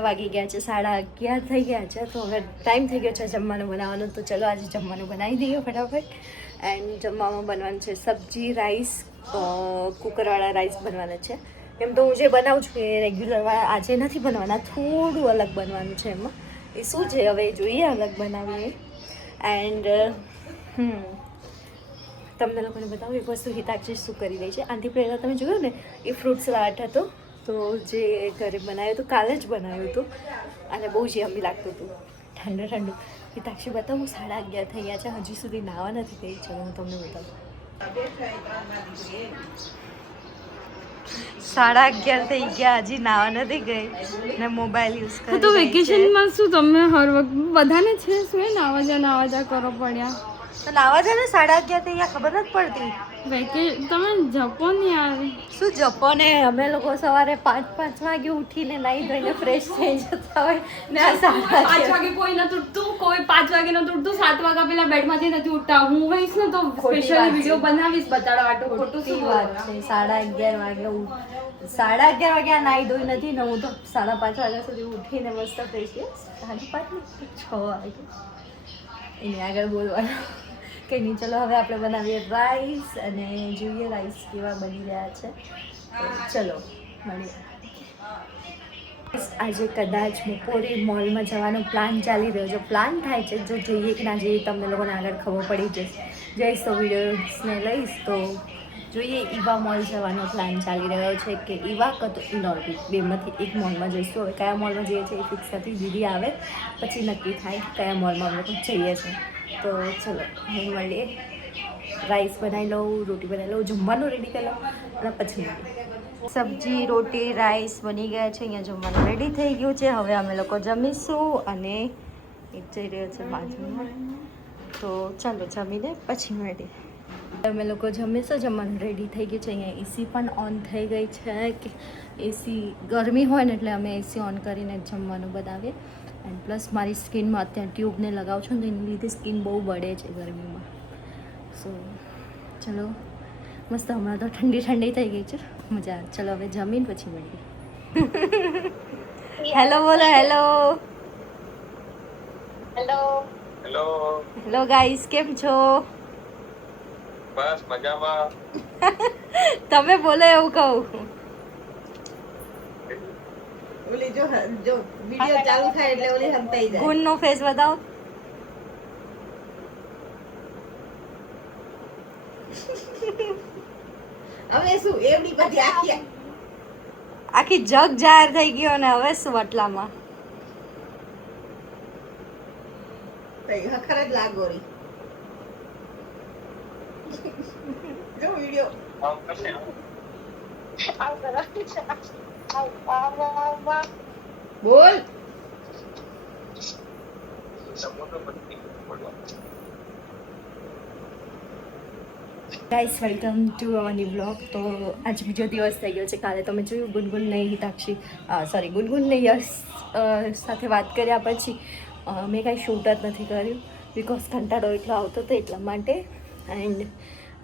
વાગી ગયા છે 11:30 થઈ ગયા છે, તો હવે ટાઈમ થઈ ગયો છે જમવાનું બનાવવાનો. તો ચલો આજે જમવાનું બનાવી દઈએ ફટાફટ. એન્ડ જમવામાં બનવાનું છે સબ્જી, રાઈસ, કુકરવાળા રાઈસ બનવાના છે. એમ તો હું જે બનાવું છું એ રેગ્યુલરવાળા આજે નથી બનવાના, થોડું અલગ બનવાનું છે. એમાં એ શું છે હવે જોઈએ, અલગ બનાવીએ. એન્ડ તમને લોકોને બતાવું એક વસ્તુ, હિતાક્ષી શું કરી રહી છે. આનાથી પહેલાં તમે જોયું ને એ ફ્રૂટ સલાડ હતો, તો જે ઘરે બનાવ્યું હતું, કાલે જ બનાવ્યું હતું, અને બહુ જ યમ્મી લાગતું હતું, ઠંડુ ઠંડુ. હિતાક્ષી બતાવું, 11:30 થઈ ગયા છે, હજી સુધી નાવા નથી ગઈ. ચલો હું તમને બતાવું. 11:30 થઈ ગયા, હજી નાવા નથી ગઈ ને મોબાઈલ યુઝ કરે. તો વેકેશનમાં શું તમે હર વખત બધાને છે શું નાવા જા કરો પડ્યા? તો નાવા જાય ને 11:30 થઈ ગયા, ખબર નથી પડતી. તમે જપો ને યાર. શું જપો ને, અમે લોકો સવારે 5 વાગે ઉઠીને નાહી ધોઈને ફ્રેશ થઈ જતા હોય ને આ 5 વાગે કોઈ નથી ઉઠતું, કોઈ 5 વાગે નથી ઉઠતું, 7 વાગ્યા પેલા બેડમાંથી નથી ઉઠતા. હું હોઈશ ને તો સ્પેશિયલ વિડીયો બનાવીશ બતાડવા માટે. ખોટું શું વાત છે? 11:30 વાગે 11:30 વાગે નાહી ધોઈ નથી ને હું તો 5:30 વાગ્યા સુધી ઉઠીને મસ્ત ફ્રેશ થઈ. 5:30 6 વાગે એની આગળ બોલવાનું કે નહીં. ચલો હવે આપણે બનાવીએ રાઈસ અને જોઈએ રાઈસ કેવા બની રહ્યા છે. તો ચલો મળીએ. આજે કદાચ બપોરે મોલમાં જવાનો પ્લાન ચાલી રહ્યો છે. પ્લાન થાય છે, જો જોઈએ કે ના જોઈએ તમને લોકોને આગળ ખબર પડી જઈશ તો વિડીયોઝને લઈશ. તો જોઈએ, ઈવા મોલ જવાનો પ્લાન ચાલી રહ્યો છે કે ઈવા કાં તો ઇનોર્બિટ, બેમાંથી એક મોલમાં જઈશું. હવે કયા મોલમાં જઈએ છીએ એ ફિક્સ નથી, દીદી આવે પછી નક્કી થાય કયા મોલમાં અમે લોકો જઈએ છીએ. તો ચલો હવે મળીએ. રાઈસ બનાવી લઉં, રોટી બનાવી લઉં, જમવાનું રેડી કરી લઉં અને પછી મળીએ. સબ્જી, રોટી, રાઈસ બની ગયા છે. અહીંયા જમવાનું રેડી થઈ ગયું છે. હવે અમે લોકો જમીશું અને એક જઈ રહ્યો છે બાજુમાં. તો ચાલો જમીને પછી મળીએ. અમે લોકો જમીશું, જમવાનું રેડી થઈ ગયું છે. અહીંયા એસી પણ ઓન થઈ ગઈ છે કે એસી ગરમી હોય ને એટલે અમે એસી ઓન કરીને જમવાનું બનાવીએ. એન્ડ પ્લસ મારી સ્કિનમાં અત્યારે ટ્યુબને લગાવું છું ને એની લીધે સ્કિન બહુ બળે છે ગરમીમાં. સો ચલો મસ્ત, હમણાં તો ઠંડી થઈ ગઈ છે, મજા આવે. ચલો હવે જમીન પછી મળીએ. હેલો બોલો. Hello hello hello hello guys, કેમ છો? બસ મજામાં. તમે બોલો એવું કહું. ઓલી જો વિડિયો ચાલુ થાય એટલે ઓલી હંતાઈ જાય. ગુણનો ફેસ બતાવો. હવે શું એવડી બધી આખી જગ જાહેર થઈ ગયો ને હવે શું આટલામાં હખર જ લાગો રી. જો વિડિયો બોલ. Guys, welcome to our new blog. તો આજે બીજો દિવસ થઈ ગયો છે. કાલે તમે જોયું ગુનગુનને હિતાક્ષી ગુનગુનને યશ સાથે વાત કર્યા પછી મેં કાંઈ શૂટ જ નથી કર્યું, બિકોઝ કંટાળો એટલો આવતો હતો એટલા માટે. એન્ડ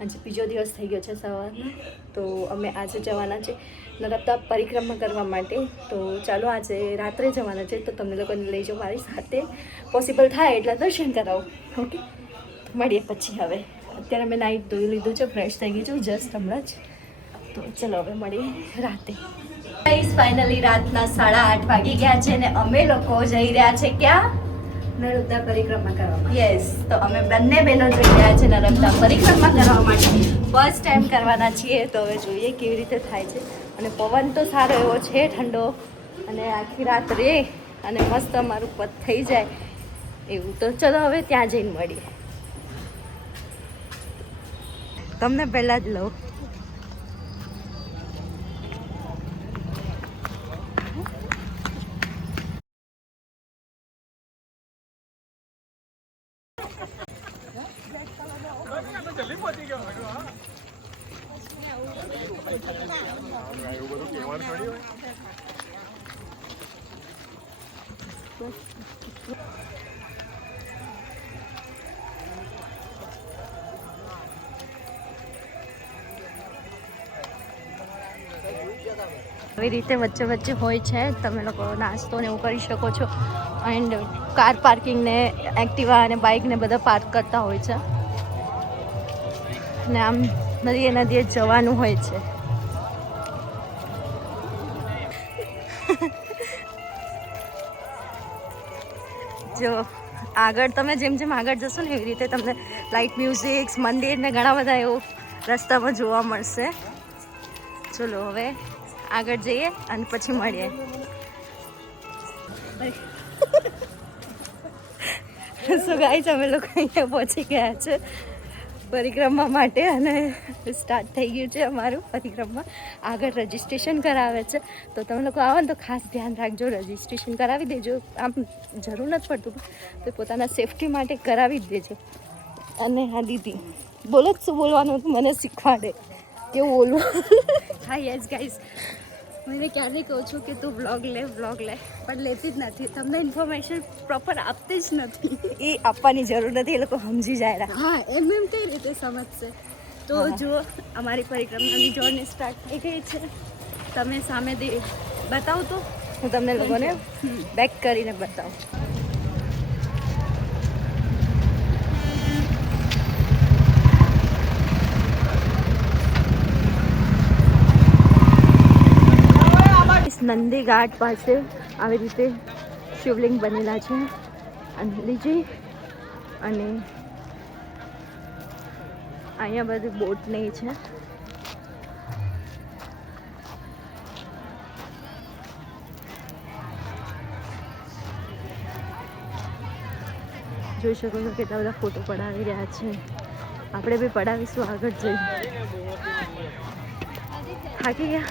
આજે બીજો દિવસ થઈ ગયો છે સવારનો. તો અમે આજે જવાના છે નર્મદા પરિક્રમા કરવા માટે. તો ચાલો આજે રાત્રે જવાના છે, તો તમને લોકોને લઈ જાઓ મારી સાથે. પોસિબલ થાય એટલા દર્શન કરાવું. ઓકે, મળીએ પછી. હવે અત્યારે મેં નાઈટ ધોઈ લીધું છે, ફ્રેશ થઈ ગઈ છું જસ્ટ હમણાં જ. તો ચલો હવે મળીએ રાતે. ગાઈસ, ફાઇનલી રાતના 8:30 વાગી ગયા છે ને અમે લોકો જઈ રહ્યા છે ક્યાં? નર્મદા પરિક્રમા કરવા. યસ, તો અમે બંને બહેનો જઈ રહ્યા છે નર્મદા પરિક્રમા કરવા માટે. ફર્સ્ટ ટાઈમ કરવાના છીએ, તો હવે જોઈએ કેવી રીતે થાય છે. અને પવન તો સારો એવો છે, ઠંડો, અને આખી રાત રે અને મસ્ત અમારું પત થઈ જાય એવું. તો ચલો હવે ત્યાં જઈને મળીએ. તમને પહેલાં જ લઉં. આવી રીતે વચ્ચે વચ્ચે હોય છે, તમે લોકો નાસ્તો ને એવું કરી શકો છો. એન્ડ કાર પાર્કિંગ ને એક્ટિવા અને બાઇક ને બધા પાર્ક કરતા હોય છે ને આમ નદીએ જવાનું હોય છે. જો આગળ તમે જેમ જેમ આગળ જશો ને એવી રીતે તમને લાઇટ મ્યુઝિક મંદિર ને ઘણા બધા એવું રસ્તામાં જોવા મળશે. ચલો હવે આગળ જઈએ અને પછી મળીએ. સો ગાઈસ અમે લોકો અહીંયા પહોંચી ગયા છે પરિક્રમા માટે અને સ્ટાર્ટ થઈ ગયું છે અમારું પરિક્રમા. આગળ રજિસ્ટ્રેશન કરાવે છે, તો તમે લોકો આવો ને તો ખાસ ધ્યાન રાખજો, રજિસ્ટ્રેશન કરાવી દેજો. આમ જરૂર નથી પડતું તો પોતાના સેફટી માટે કરાવી જ દેજો. અને હા દીદી બોલો જ શું બોલવાનું મને શીખવાડે કેવું બોલવું. હા યસ ગાઈસ, મને ક્યારેય કહું છું કે તું વ્લોગ લે પણ લેતી જ નથી. તમને ઇન્ફોર્મેશન પ્રોપર આપતી જ નથી. એ આપવાની જરૂર નથી, એ લોકો સમજી જાય. હા એમ કઈ રીતે સમજશે? તો જો અમારી પરિક્રમાની જોર્ની સ્ટાર્ટ થઈ ગઈ છે. તમે સામે બતાવો તો હું તમને લોકોને બેક કરીને બતાવું. નંદી ઘાટ પાસે આવી રીતે શિવલિંગ બનેલા છે અંજલિજી, અને અહીંયા બધી બોટ નહીં છે. જોઈ શકો છો કેટલા બધા ફોટો પડાવી રહ્યા છે. આપણે બી પડાવીશું આગળ જઈ. થાકી ગયા?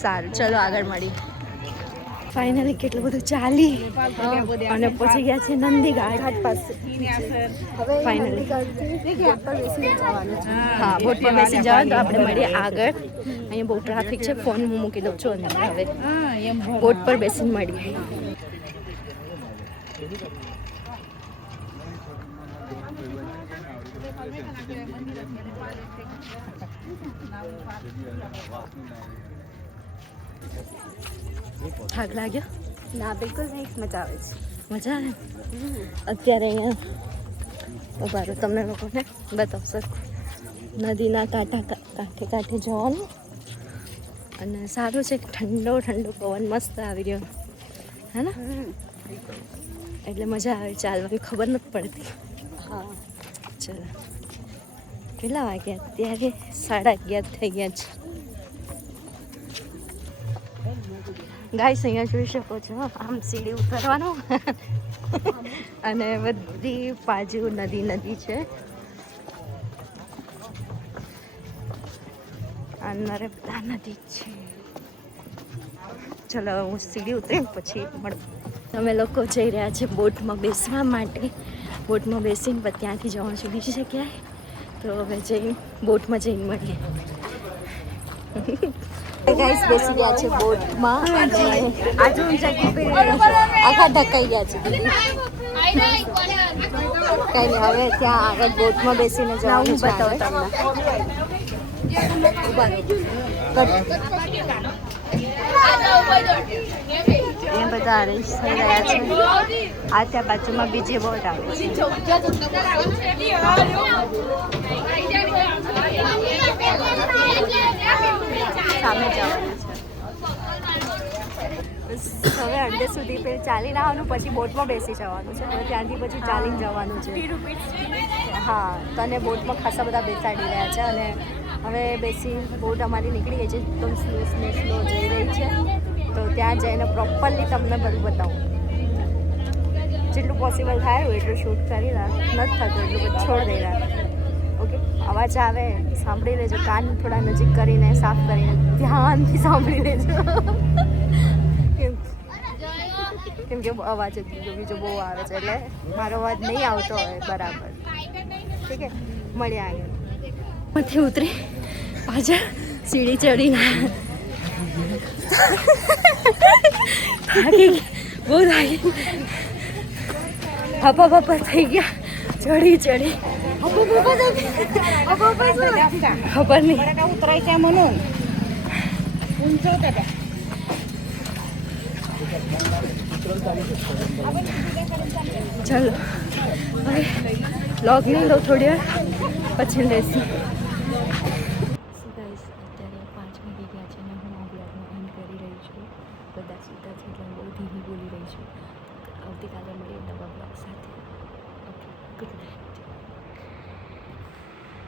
સારું ચલો આગળ મળી. ફાઇનલી કેટલું બધું ચાલી અને પહોંચી ગયા છે નંદી ઘાટ પાસે. ફાઇનલી હા બોટ પર બેસી જવાનું. તો આપણે મળીએ આગળ. અહીંયા બહુ ટ્રાફિક છે, ફોન હું મૂકી દઉં છું અને હવે બોટ પર બેસીને મળીએ. થાક લાગ્યો? ના બિલકુલ નહીં, મજા આવે છે. મજા આવે અત્યારે અહીંયા ઉભા રહો, તમને લોકોને બતાવશો. નદીના કાંઠે જવાનું અને સારું છે, ઠંડો પવન મસ્ત આવી રહ્યો હે ને, એટલે મજા આવે ચાલવાની, ખબર નથી પડતી. હા ચલો કેટલા વાગ્યા? અત્યારે 11:30 થઈ ગયા છે. ગાઈસ અહીંયા જોઈ શકો છો આમ સીડી ઉતરવાનું અને બધી બાજુ નદી છે. અને બધા નદી છે. ચલો હું સીડી ઉતરીને પછી મળું. અમે લોકો જઈ રહ્યા છે બોટમાં બેસવા માટે. બોટમાં બેસીને પછી ત્યાંથી જવાનું છે બીજી જગ્યાએ. તો હવે બોટમાં જઈને મળીએ. ગાઈસ બેસી ગયા છે બોટમાં અને આજુ જગ્યા પે આખા ઢકાઈ ગયા છે. કંઈ નહીં, હવે ત્યાં આગળ બોટમાં બેસીને જવાનું છે. એ બધા અરેન્જ થઈ રહ્યા છે. આ ત્યાં બાજુમાં બીજી બોટ આવે છે. સામે જવાનું છે. હવે અડધે સુધી પેલી ચાલીને આવવાનું, પછી બોટમાં બેસી જવાનું છે. હવે ત્યાંથી પછી ચાલીને જવાનું છે. હા, તને બોટમાં ખાસા બધા બેસાડી રહ્યા છે અને હવે બોટ અમારી નીકળી ગઈ છે. એકદમ સ્લો જઈ રહી છે. તો ત્યાં જઈને પ્રોપરલી તમને બધું બતાવું. જેટલું પોસિબલ થાય એટલું શૂટ કરી રહ્યા, નથી થતું એટલું બધું છોડ દઈ રહ્યા. ઓકે, અવાજ આવે સાંભળી લેજો. કાન થોડા નજીક કરીને સાફ કરીને ધ્યાનથી સાંભળી લેજો. કેમ કે અવાજ બીજો બહુ આવે છે, એટલે મારો અવાજ નહીં આવતો હોય બરાબર. ઠીક છે, મળીએ આગળ. માંથી ઉતરી પાછા સીડી ચડીને થાકી બહુ થાકી, હપા થઈ ગયા ચડી खबर नाही मला काय उतरायच्या म्हणून उंचवत्या त्या ચાલો હવે વ્લોગ નહીં લો થોડી વાર પછી લેશું અત્યારે 5 વાગી ગયા છે અને હું આ બ્લોગનો એન્ડ કરી રહી છું બધા સુતા છે એટલે હું બહુ ધીમી બોલી રહી છું આવતીકાલે મળીએ નવા બ્લોગ સાથે ઓકે ગુડ નાઇટ